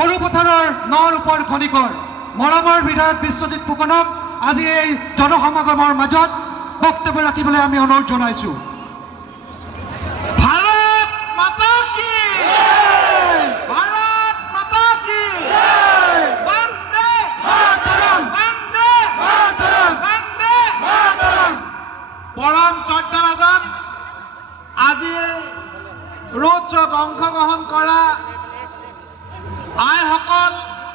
সৰু পথাৰৰ নৰ ওপৰ খনিকৰ মৰমৰ বিধায়ক বিশ্বজিৎ ফুকনক আজি এই জনসমাগমৰ মাজত বক্তব্য ৰাখিবলৈ আমি অনুৰোধ জনাইছো। ভাৰত মাতা কি ভাৰত মাতা কি বন্দে মাতৰম বন্দে মাতৰম বন্দে মাতৰম। পৰম শ্ৰদ্ধাভাজন আজি ৰোড শ্ব'ত অংশগ্ৰহণ কৰা আইসকল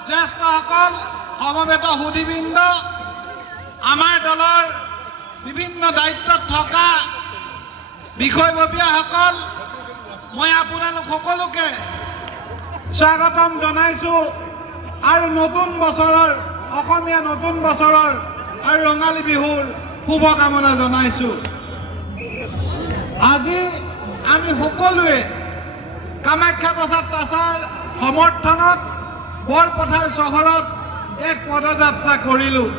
জ্যেষ্ঠসকল সমবেত সুধীবৃন্দ আমাৰ দলৰ বিভিন্ন দায়িত্বত থকা বিষয়ববীয়াসকল মই আপোনালোক সকলোকে স্বাগতম জনাইছোঁ আৰু নতুন বছৰৰ অসমীয়া নতুন বছৰৰ আৰু ৰঙালী বিহুৰ শুভকামনা জনাইছোঁ। আজি আমি সকলোৱে কামাখ্যা প্ৰসাদ তাছাৰ সমৰ্থনত বৰপথাৰ চহৰত এক পদযাত্ৰা কৰিলোঁ।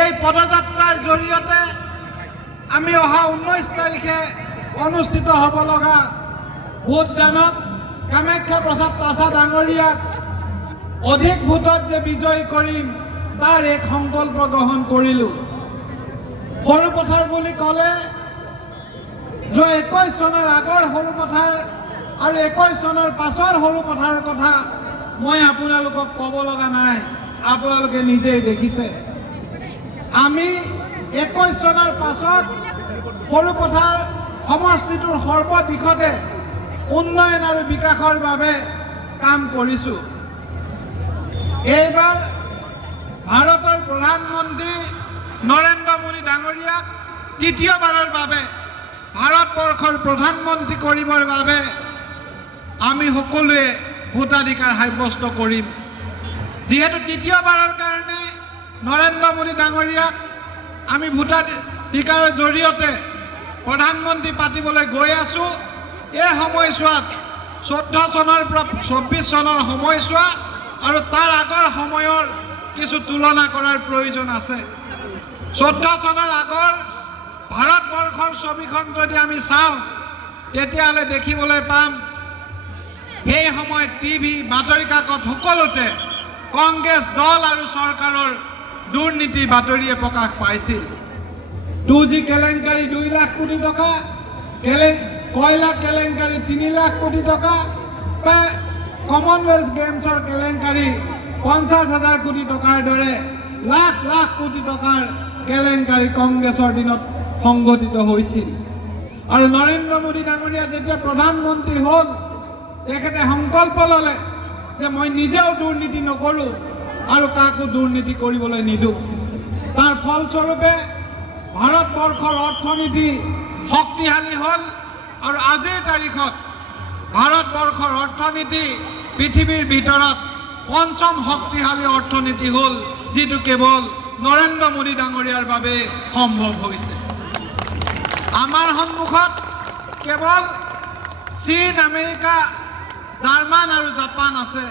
এই পদযাত্ৰাৰ জৰিয়তে আমি অহা 19 তাৰিখে অনুষ্ঠিত হ'ব লগা ভোটদানত কামাখ্যা প্ৰসাদ তাছা ডাঙৰীয়াক অধিক ভোটত যে বিজয়ী কৰিম তাৰ এক সংকল্প গ্ৰহণ কৰিলোঁ। সৰু পথাৰ বুলি ক'লে 21 চনৰ আগৰ সৰু পথাৰ আৰু 21 চনৰ পাছৰ সৰু পথাৰৰ কথা মই আপোনালোকক ক'ব লগা নাই, আপোনালোকে নিজেই দেখিছে। আমি 21 চনৰ পাছত সৰু পথাৰ সমষ্টিটোৰ সৰ্বদিশতে উন্নয়ন আৰু বিকাশৰ বাবে কাম কৰিছোঁ। এইবাৰ ভাৰতৰ প্ৰধানমন্ত্ৰী নৰেন্দ্ৰ মোদী ডাঙৰীয়াক তৃতীয়বাৰৰ বাবে ভাৰতবৰ্ষৰ প্ৰধানমন্ত্ৰী কৰিবৰ বাবে আমি সকলোৱে ভোটাধিকাৰ সাব্যস্ত কৰিম। যিহেতু তৃতীয়বাৰৰ কাৰণে নৰেন্দ্ৰ মোদী ডাঙৰীয়াক আমি ভোটাধিকাৰৰ জৰিয়তে প্ৰধানমন্ত্ৰী পাতিবলৈ গৈ আছোঁ। এই সময়ছোৱাত 14 চনৰ পৰা 24 চনৰ সময়ছোৱা আৰু তাৰ আগৰ সময়ৰ কিছু তুলনা কৰাৰ প্ৰয়োজন আছে। 14 চনৰ আগৰ ভাৰতবৰ্ষৰ ছবিখন যদি আমি চাওঁ তেতিয়াহ'লে দেখিবলৈ পাম সেই সময়ত টিভি বাতৰি কাকত সকলোতে কংগ্ৰেছ দল আৰু চৰকাৰৰ দুৰ্নীতি বাতৰিয়ে প্ৰকাশ পাইছিল। 2G কেলেংকাৰী 2 লাখ কোটি টকা, কয়লা কেলেংকাৰী 3 লাখ কোটি টকা, কমনৱেলথ গেমছৰ কেলেংকাৰী 50,000 কোটি টকাৰ দৰে লাখ লাখ কোটি টকাৰ কেলেংকাৰী কংগ্ৰেছৰ দিনত সংঘটিত হৈছিল। আৰু নৰেন্দ্ৰ মোদী ডাঙৰীয়া যেতিয়া প্ৰধানমন্ত্ৰী হ'ল তেখেতে সংকল্প ল'লে যে মই নিজেও দুৰ্নীতি নকৰোঁ আৰু কাকো দুৰ্নীতি কৰিবলৈ নিদিওঁ। তাৰ ফলস্বৰূপে ভাৰতবৰ্ষৰ অৰ্থনীতি শক্তিশালী হ'ল আৰু আজিৰ তাৰিখত ভাৰতবৰ্ষৰ অৰ্থনীতি পৃথিৱীৰ ভিতৰত 5ম শক্তিশালী অৰ্থনীতি হ'ল, যিটো কেৱল নৰেন্দ্ৰ মোদী ডাঙৰীয়াৰ বাবে সম্ভৱ হৈছে। আমাৰ সন্মুখত কেৱল চীন, আমেৰিকা, জাৰ্মান আৰু জাপান আছে।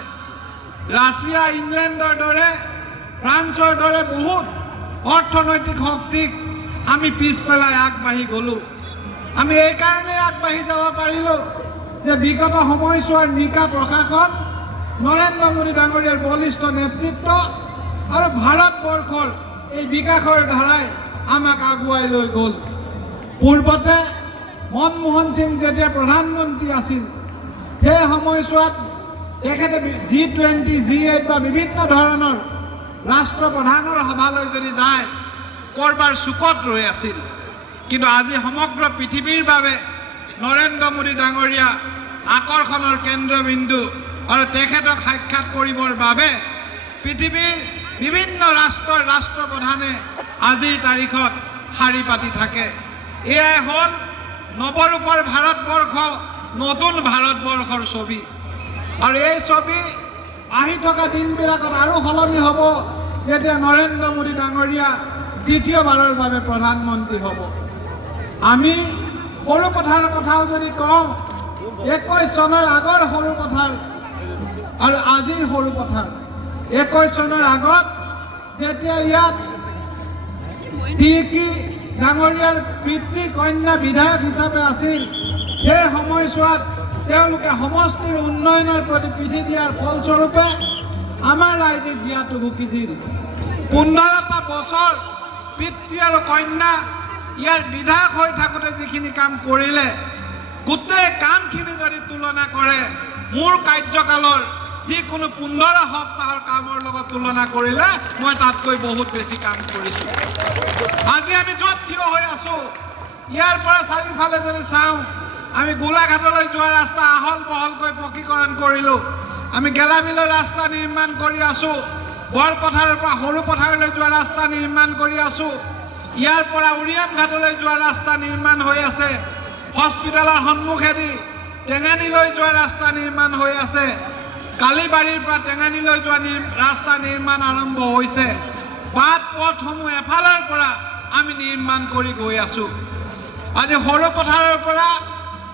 ৰাছিয়া, ইংলেণ্ডৰ দৰে, ফ্ৰান্সৰ দৰে বহুত অৰ্থনৈতিক শক্তিক আমি পিছ পেলাই আগবাঢ়ি গ'লোঁ। আমি এইকাৰণে আগবাঢ়ি যাব পাৰিলোঁ যে বিগত সময়ছোৱাৰ নিকা প্ৰশাসন, নৰেন্দ্ৰ মোদী ডাঙৰীয়াৰ বলিষ্ঠ নেতৃত্ব আৰু ভাৰতবৰ্ষৰ এই বিকাশৰ ধাৰাই আমাক আগুৱাই লৈ গ'ল। পূৰ্বতে মনমোহন সিং যেতিয়া প্ৰধানমন্ত্ৰী আছিল সেই সময়ছোৱাত তেখেতে G20, G8 বা বিভিন্ন ধৰণৰ ৰাষ্ট্ৰপ্ৰধানৰ সভালৈ যদি যায় কৰবাৰ চুকত ৰৈ আছিল। কিন্তু আজি সমগ্ৰ পৃথিৱীৰ বাবে নৰেন্দ্ৰ মোদী ডাঙৰীয়া আকৰ্ষণৰ কেন্দ্ৰবিন্দু আৰু তেখেতক সাক্ষাৎ কৰিবৰ বাবে পৃথিৱীৰ বিভিন্ন ৰাষ্ট্ৰৰ ৰাষ্ট্ৰপ্ৰধানে আজিৰ তাৰিখত শাৰী পাতি থাকে। এয়াই হ'ল নৱৰূপৰ ভাৰতবৰ্ষ, নতুন ভাৰতবৰ্ষৰ ছবি। আৰু এই ছবি আহি থকা দিনবিলাকত আৰু সলনি হ'ব যেতিয়া নৰেন্দ্ৰ মোদী ডাঙৰীয়া তৃতীয়বাৰৰ বাবে প্ৰধানমন্ত্ৰী হ'ব। আমি সৰু পথাৰৰ কথাও যদি কওঁ, 21 চনৰ আগৰ সৰু পথাৰ আৰু আজিৰ সৰু পথাৰ। 21 চনৰ আগত যেতিয়া ইয়াত তিৰ্কী ডাঙৰীয়াৰ পিতৃ কন্যা বিধায়ক হিচাপে আছিল, সেই সময়ছোৱাত তেওঁলোকে সমষ্টিৰ উন্নয়নৰ প্ৰতি পিঠি দিয়াৰ ফলস্বৰূপে আমাৰ ৰাইজে জীয়াটো ভুকিছিল 15টা বছৰ পিতৃ আৰু কন্যা ইয়াৰ বিধায়ক হৈ থাকোঁতে যিখিনি কাম কৰিলে গোটেই কামখিনি যদি তুলনা কৰে মোৰ কাৰ্যকালৰ যিকোনো 15 সপ্তাহৰ কামৰ লগত তুলনা কৰিলে মই তাতকৈ বহুত বেছি কাম কৰিছোঁ আজি আমি য'ত থিয় হৈ আছোঁ ইয়াৰ পৰা চাৰিওফালে যদি চাওঁ আমি গোলাঘাটলৈ যোৱা ৰাস্তা আহল বহলকৈ পকীকৰণ কৰিলোঁ আমি গেলাবিলৰ ৰাস্তা নিৰ্মাণ কৰি আছোঁ বৰপথাৰৰ পৰা সৰু পথাৰলৈ যোৱা ৰাস্তা নিৰ্মাণ কৰি আছোঁ ইয়াৰ পৰা উৰিয়াম ঘাটলৈ যোৱা ৰাস্তা নিৰ্মাণ হৈ আছে হস্পিটেলৰ সন্মুখেদি টেঙানীলৈ যোৱা ৰাস্তা নিৰ্মাণ হৈ আছে কালীবাৰীৰ পৰা টেঙানীলৈ যোৱা ৰাস্তা নিৰ্মাণ আৰম্ভ হৈছে বাট পথসমূহ এফালৰ পৰা আমি নিৰ্মাণ কৰি গৈ আছোঁ আজি সৰু পথাৰৰ পৰা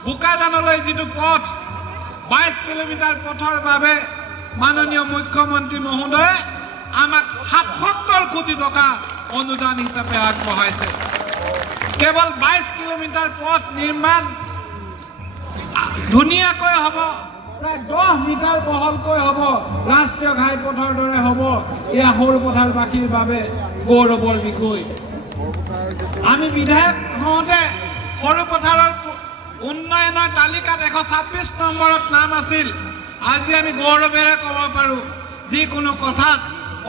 বোকাজানলৈ যিটো পথ 22 কিলোমিটাৰ পথৰ বাবে মাননীয় মুখ্যমন্ত্ৰী মহোদয়ে আমাক 77 কোটি টকা অনুদান হিচাপে আগবঢ়াইছে কেৱল 22 কিলোমিটাৰ পথ নিৰ্মাণ ধুনীয়াকৈ হ'ব প্ৰায় 10 মিটাৰ বহলকৈ হ'ব ৰাষ্ট্ৰীয় ঘাইপথৰ দৰে হ'ব এয়া সৰু পথাৰবাসীৰ বাবে গৌৰৱৰ বিষয় আমি বিধায়ক হওঁতে সৰু পথাৰৰ উন্নয়নৰ তালিকাত 126 নম্বৰত নাম আছিল আজি আমি গৌৰৱেৰে ক'ব পাৰোঁ যিকোনো কথাত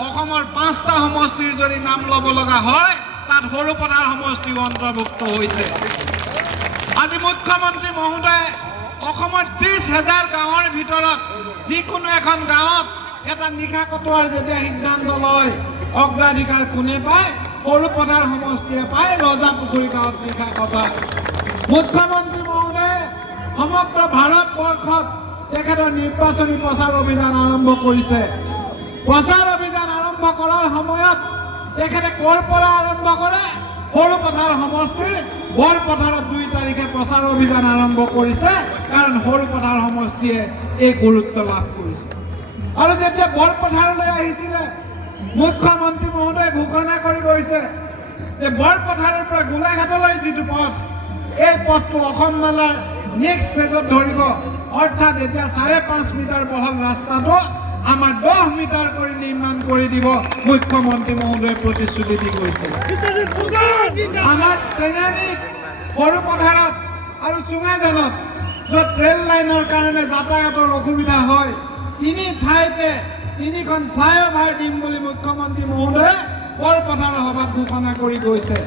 অসমৰ 5টা সমষ্টিৰ যদি নাম ল'ব লগা হয় তাত সৰু পথাৰ সমষ্টিও অন্তৰ্ভুক্ত হৈছে আজি মুখ্যমন্ত্ৰী মহোদয়ে অসমৰ 30,000 গাঁৱৰ ভিতৰত যিকোনো এখন গাঁৱত এটা নিশা কটোৱাৰ যেতিয়া সিদ্ধান্ত লয় অগ্ৰাধিকাৰ কোনে পায় সৰু পথাৰ সমষ্টিয়ে পায় ৰজাপুখুৰী গাঁৱত নিশা কটায় মুখ্যমন্ত্ৰী মহোদয়ে সমগ্ৰ ভাৰতবৰ্ষত তেখেতৰ নিৰ্বাচনী প্ৰচাৰ অভিযান আৰম্ভ কৰিছে প্ৰচাৰ অভিযান আৰম্ভ কৰাৰ সময়ত তেখেতে ক'ৰ পৰা আৰম্ভ কৰে সৰু পথাৰ সমষ্টিৰ বৰপথাৰত 2 তাৰিখে প্ৰচাৰ অভিযান আৰম্ভ কৰিছে কাৰণ সৰু পথাৰ সমষ্টিয়ে এই গুৰুত্ব লাভ কৰিছে আৰু যেতিয়া বৰপথাৰলৈ আহিছিলে মুখ্যমন্ত্ৰী মহোদয়ে ঘোষণা কৰি গৈছে যে বৰপথাৰৰ পৰা গোলাঘাটলৈ যিটো পথ এই পথটো অসম মেলাৰ নেক্সট ফেজত ধৰিব অৰ্থাৎ এতিয়া 5.5 মিটাৰ বহল ৰাস্তাটো আমাৰ 10 মিটাৰ কৰি নিৰ্মাণ কৰি দিব মুখ্যমন্ত্ৰী মহোদয়ে প্ৰতিশ্ৰুতি দি গৈছে আমাৰ টেঙানীত সৰু পথাৰত আৰু চুঙাজানত য'ত ৰেল লাইনৰ কাৰণে যাতায়াতৰ অসুবিধা হয় 3 ঠাইতে 3খন ফ্লাইঅভাৰ দিম বুলি মুখ্যমন্ত্ৰী মহোদয়ে বৰপথাৰৰ সভাত ঘোষণা কৰি গৈছে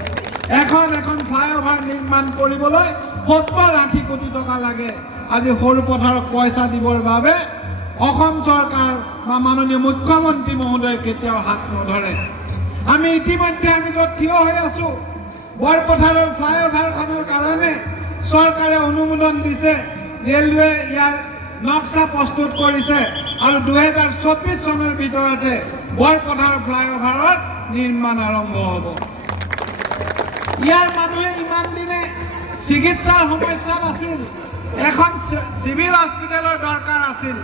এখন ফ্লাইঅভাৰ নিৰ্মাণ কৰিবলৈ 70-80 কোটি টকা লাগে আজি সৰু পথাৰক পইচা দিবৰ বাবে অসম চৰকাৰ বা মাননীয় মুখ্যমন্ত্ৰী মহোদয়ে কেতিয়াও হাত নধৰে আমি ইতিমধ্যে আমি য'ত থিয় হৈ আছোঁ বৰপথাৰৰ ফ্লাইঅভাৰখনৰ কাৰণে চৰকাৰে অনুমোদন দিছে ৰেলৱে ইয়াৰ নক্সা প্ৰস্তুত কৰিছে আৰু 2024 চনৰ ভিতৰতে বৰপথাৰ ফ্লাইঅভাৰৰ নিৰ্মাণ আৰম্ভ হ'ব ইয়াৰ মানুহে ইমান দিনে চিকিৎসাৰ সমস্যা নাছিল এখন চিভিল হস্পিটেলৰ দৰকাৰ আছিল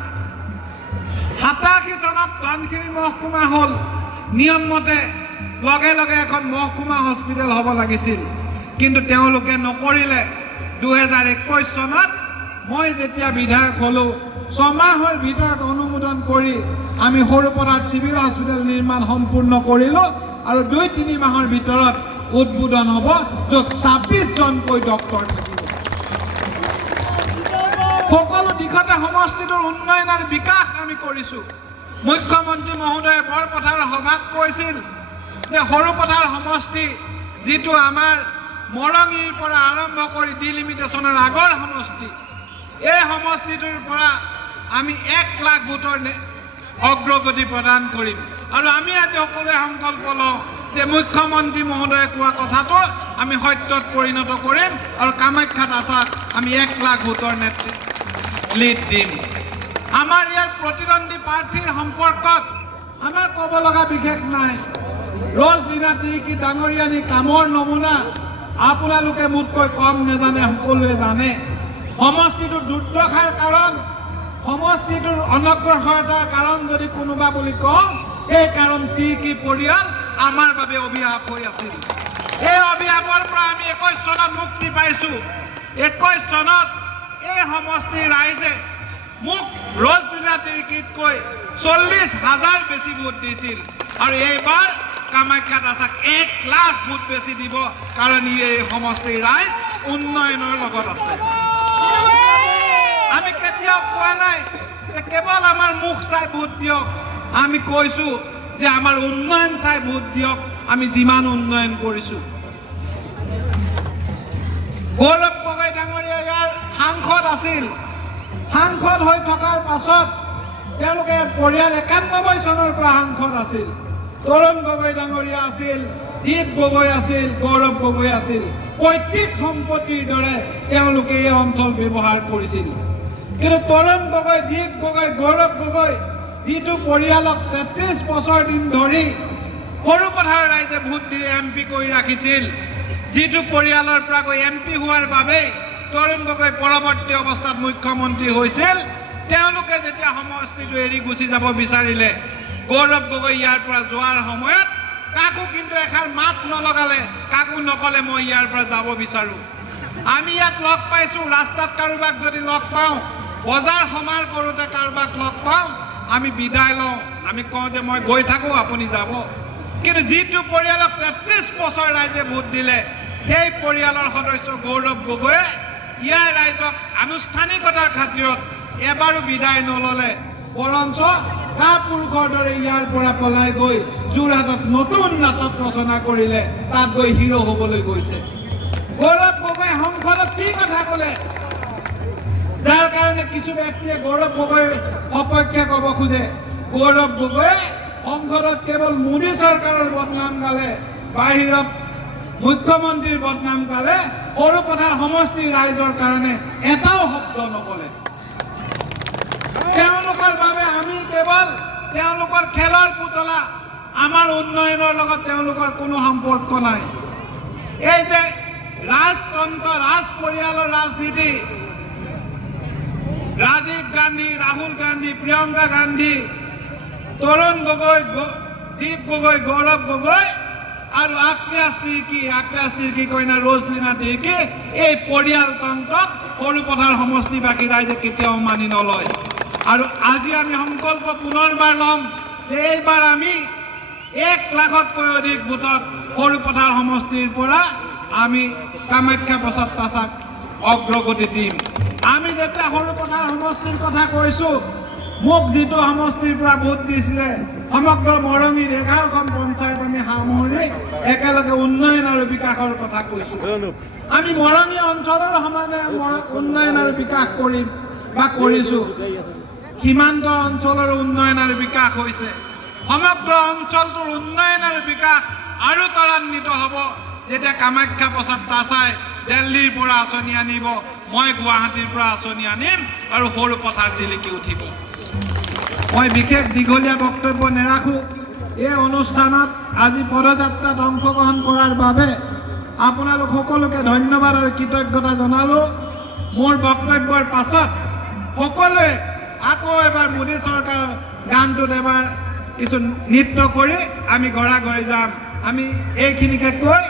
87 চনত ধনশিৰি মহকুমা হ'ল নিয়ম মতে লগে লগে এখন মহকুমা হস্পিটেল হ'ব লাগিছিল কিন্তু তেওঁলোকে নকৰিলে 2021 চনত মই যেতিয়া বিধায়ক হ'লো 6 মাহৰ ভিতৰত অনুমোদন কৰি আমি সৰু পথাৰত চিভিল হস্পিটেল নিৰ্মাণ সম্পূৰ্ণ কৰিলোঁ আৰু 2-3 মাহৰ ভিতৰত উদ্বোধন হ'ব য'ত 26 জনকৈ ডক্টৰ থাকিব সকলো দিশতে সমষ্টিটোৰ উন্নয়ন আৰু বিকাশ আমি কৰিছোঁ মুখ্যমন্ত্ৰী মহোদয়ে বৰপথাৰ সভাত কৈছিল যে সৰু পথাৰ সমষ্টি যিটো আমাৰ মৰঙীৰ পৰা আৰম্ভ কৰি ডিলিমিটেশ্যনৰ আগৰ সমষ্টি এই সমষ্টিটোৰ পৰা আমি 1 লাখ ভোটৰ অগ্ৰগতি প্ৰদান কৰিম আৰু আমি আজি সকলোৱে সংকল্প লওঁ যে মুখ্যমন্ত্ৰী মহোদয়ে কোৱা কথাটো আমি সত্যত পৰিণত কৰিম আৰু কামাখ্যাত আছাত আমি 1 লাখ ভোটৰ লিড দিম আমাৰ ইয়াৰ প্ৰতিদ্বন্দ্বী প্ৰাৰ্থীৰ সম্পৰ্কত আমাৰ ক'ব লগা বিশেষ নাই ৰজ বিনা তিৰিকি ডাঙৰীয়ানী কামৰ নমুনা আপোনালোকে মোতকৈ কম নেজানে সকলোৱে জানে সমষ্টিটোৰ দুৰ্দশাৰ কাৰণ সমষ্টিটোৰ অনগ্ৰসৰতাৰ কাৰণ যদি কোনোবা বুলি কওঁ এই কাৰণ তিৰিকি পৰিয়াল আমাৰ বাবে অভিশাপ হৈ আছিল এই অভিশাপৰ পৰা আমি 21 চনত মুক্তি পাইছোঁ 21 চনত এই সমষ্টিৰ ৰাইজে মোক ৰজদিনা তিৰিকিতকৈ 40,000 বেছি ভোট দিছিল আৰু এইবাৰ কামাখ্যাত আছাক 1 লাখ ভোট বেছি দিব কাৰণ এই সমষ্টিৰ ৰাইজ উন্নয়নৰ লগত আছে আমি কেতিয়াও কোৱা নাই যে কেৱল আমাৰ মুখ চাই ভোট দিয়ক আমি কৈছো যে আমাৰ উন্নয়ন চাই ভোট দিয়ক আমি যিমান উন্নয়ন কৰিছো গৌৰৱ গগৈ ডাঙৰীয়া ইয়াৰ সাংসদ আছিল সাংসদ হৈ থকাৰ পাছত তেওঁলোকে পৰিয়াল 91 চনৰ পৰা সাংসদ আছিল তৰুণ গগৈ ডাঙৰীয়া আছিল দীপ গগৈ আছিল গৌৰৱ গগৈ আছিল পৈতৃক সম্পত্তিৰ দৰে তেওঁলোকে এই অঞ্চল ব্যৱহাৰ কৰিছিল কিন্তু তৰুণ গগৈ দীপ গগৈ গৌৰৱ গগৈ যিটো পৰিয়ালক 33 বছৰ দিন ধৰি সৰুপথাৰ ৰাইজে ভোট দি এমপি কৰি ৰাখিছিল যিটো পৰিয়ালৰ পৰা গৈ এমপি হোৱাৰ বাবে তৰুণ গগৈ পৰৱৰ্তী অৱস্থাত মুখ্যমন্ত্ৰী হৈছিল তেওঁলোকে যেতিয়া সমষ্টিটো এৰি গুচি যাব বিচাৰিলে গৌৰৱ গগৈ ইয়াৰ পৰা যোৱাৰ সময়ত কাকো কিন্তু এখাৰ মাত নলগালে কাকো নকলে মই ইয়াৰ পৰা যাব বিচাৰো আমি ইয়াত লগ পাইছো ৰাস্তাত কাৰোবাক যদি লগ পাওঁ বজাৰ সমাৰ কৰোতে কাৰোবাক লগ পাওঁ আমি বিদায় লওঁ আমি কওঁ যে মই গৈ থাকো আপুনি যাব কিন্তু যিটো পৰিয়ালক 33 বছৰ ৰাইজে ভোট দিলে সেই পৰিয়ালৰ সদস্য গৌৰৱ গগৈয়ে ইয়াৰ ৰাইজক আনুষ্ঠানিকতাৰ খাতিৰত এবাৰো বিদায় নললে বৰঞ্চ কাপুৰুষৰ দৰে ইয়াৰ পৰা পলাই গৈ যোৰহাটত নতুন নাটক ৰচনা কৰিলে তাত গৈ হিৰো হ'বলৈ গৈছে গৌৰৱ গগৈ সংসদত কি কথা ক'লে যাৰ কাৰণে কিছু ব্যক্তিয়ে গৌৰৱ গগৈ সপক্ষে ক'ব খোজে গৌৰৱ গগৈ সংসদত কেৱল মোদী চৰকাৰৰ বদনাম গালে বাহিৰত মুখ্যমন্ত্ৰীৰ বদনাম গালে সৰুপথাৰ সমষ্টিৰ ৰাইজৰ কাৰণে এটাও শব্দ নকলে তেওঁলোকৰ বাবে আমি কেৱল তেওঁলোকৰ খেলৰ পুতলা আমাৰ উন্নয়নৰ লগত তেওঁলোকৰ কোনো সম্পৰ্ক নাই এই যে ৰাজতন্ত্ৰ ৰাজ পৰিয়ালৰ ৰাজনীতি ৰাজীৱ গান্ধী ৰাহুল গান্ধী প্ৰিয়ংকা গান্ধী তৰুণ গগৈ দীপ গগৈ গৌৰৱ গগৈ আৰু আক্ৰাস তিৰ্কি কইনা ৰজলিনা তিৰ্কি এই পৰিয়ালতন্ত্ৰক সৰুপথাৰ সমষ্টিবাসী ৰাইজে কেতিয়াও মানি নলয় আৰু আজি আমি সংকল্প পুনৰবাৰ ল'ম যে এইবাৰ আমি 1 লাখতকৈ অধিক ভোটত সৰুপথাৰ সমষ্টিৰ পৰা আমি কামাখ্যা প্ৰসাদ তাছাক অগ্ৰগতি দিম আমি যেতিয়া সৰুপথাৰ সমষ্টিৰ কথা কৈছো মোক যিটো সমষ্টিৰ পৰা ভোট দিছিলে সমগ্ৰ মৰঙীৰ 11খন পঞ্চায়ত আমি সামৰি একেলগে উন্নয়ন আৰু বিকাশৰ কথা কৈছো আমি মৰঙী অঞ্চলৰ সমানে উন্নয়ন আৰু বিকাশ কৰিম বা কৰিছো সীমান্ত অঞ্চলৰ উন্নয়ন আৰু বিকাশ হৈছে সমগ্ৰ অঞ্চলটোৰ উন্নয়ন আৰু বিকাশ আৰু ত্বৰান্বিত হ'ব যেতিয়া কামাখ্যা প্ৰসাদ তাছাই দিল্লীৰ পৰা আঁচনি আনিব মই গুৱাহাটীৰ পৰা আঁচনি আনিম আৰু সৰুপথাৰ জিলিকি উঠিব মই বিশেষ দীঘলীয়া বক্তব্য নেৰাখো এই অনুষ্ঠানত আজি পদযাত্ৰাত অংশগ্ৰহণ কৰাৰ বাবে আপোনালোক সকলোকে ধন্যবাদ আৰু কৃতজ্ঞতা জনালো মোৰ বক্তব্যৰ পাছত সকলোৱে আকৌ এবাৰ মোদী চৰকাৰৰ গানটোত এবাৰ কিছু নৃত্য কৰি আমি গৰা গৰি যাম আমি এইখিনিকে কৈ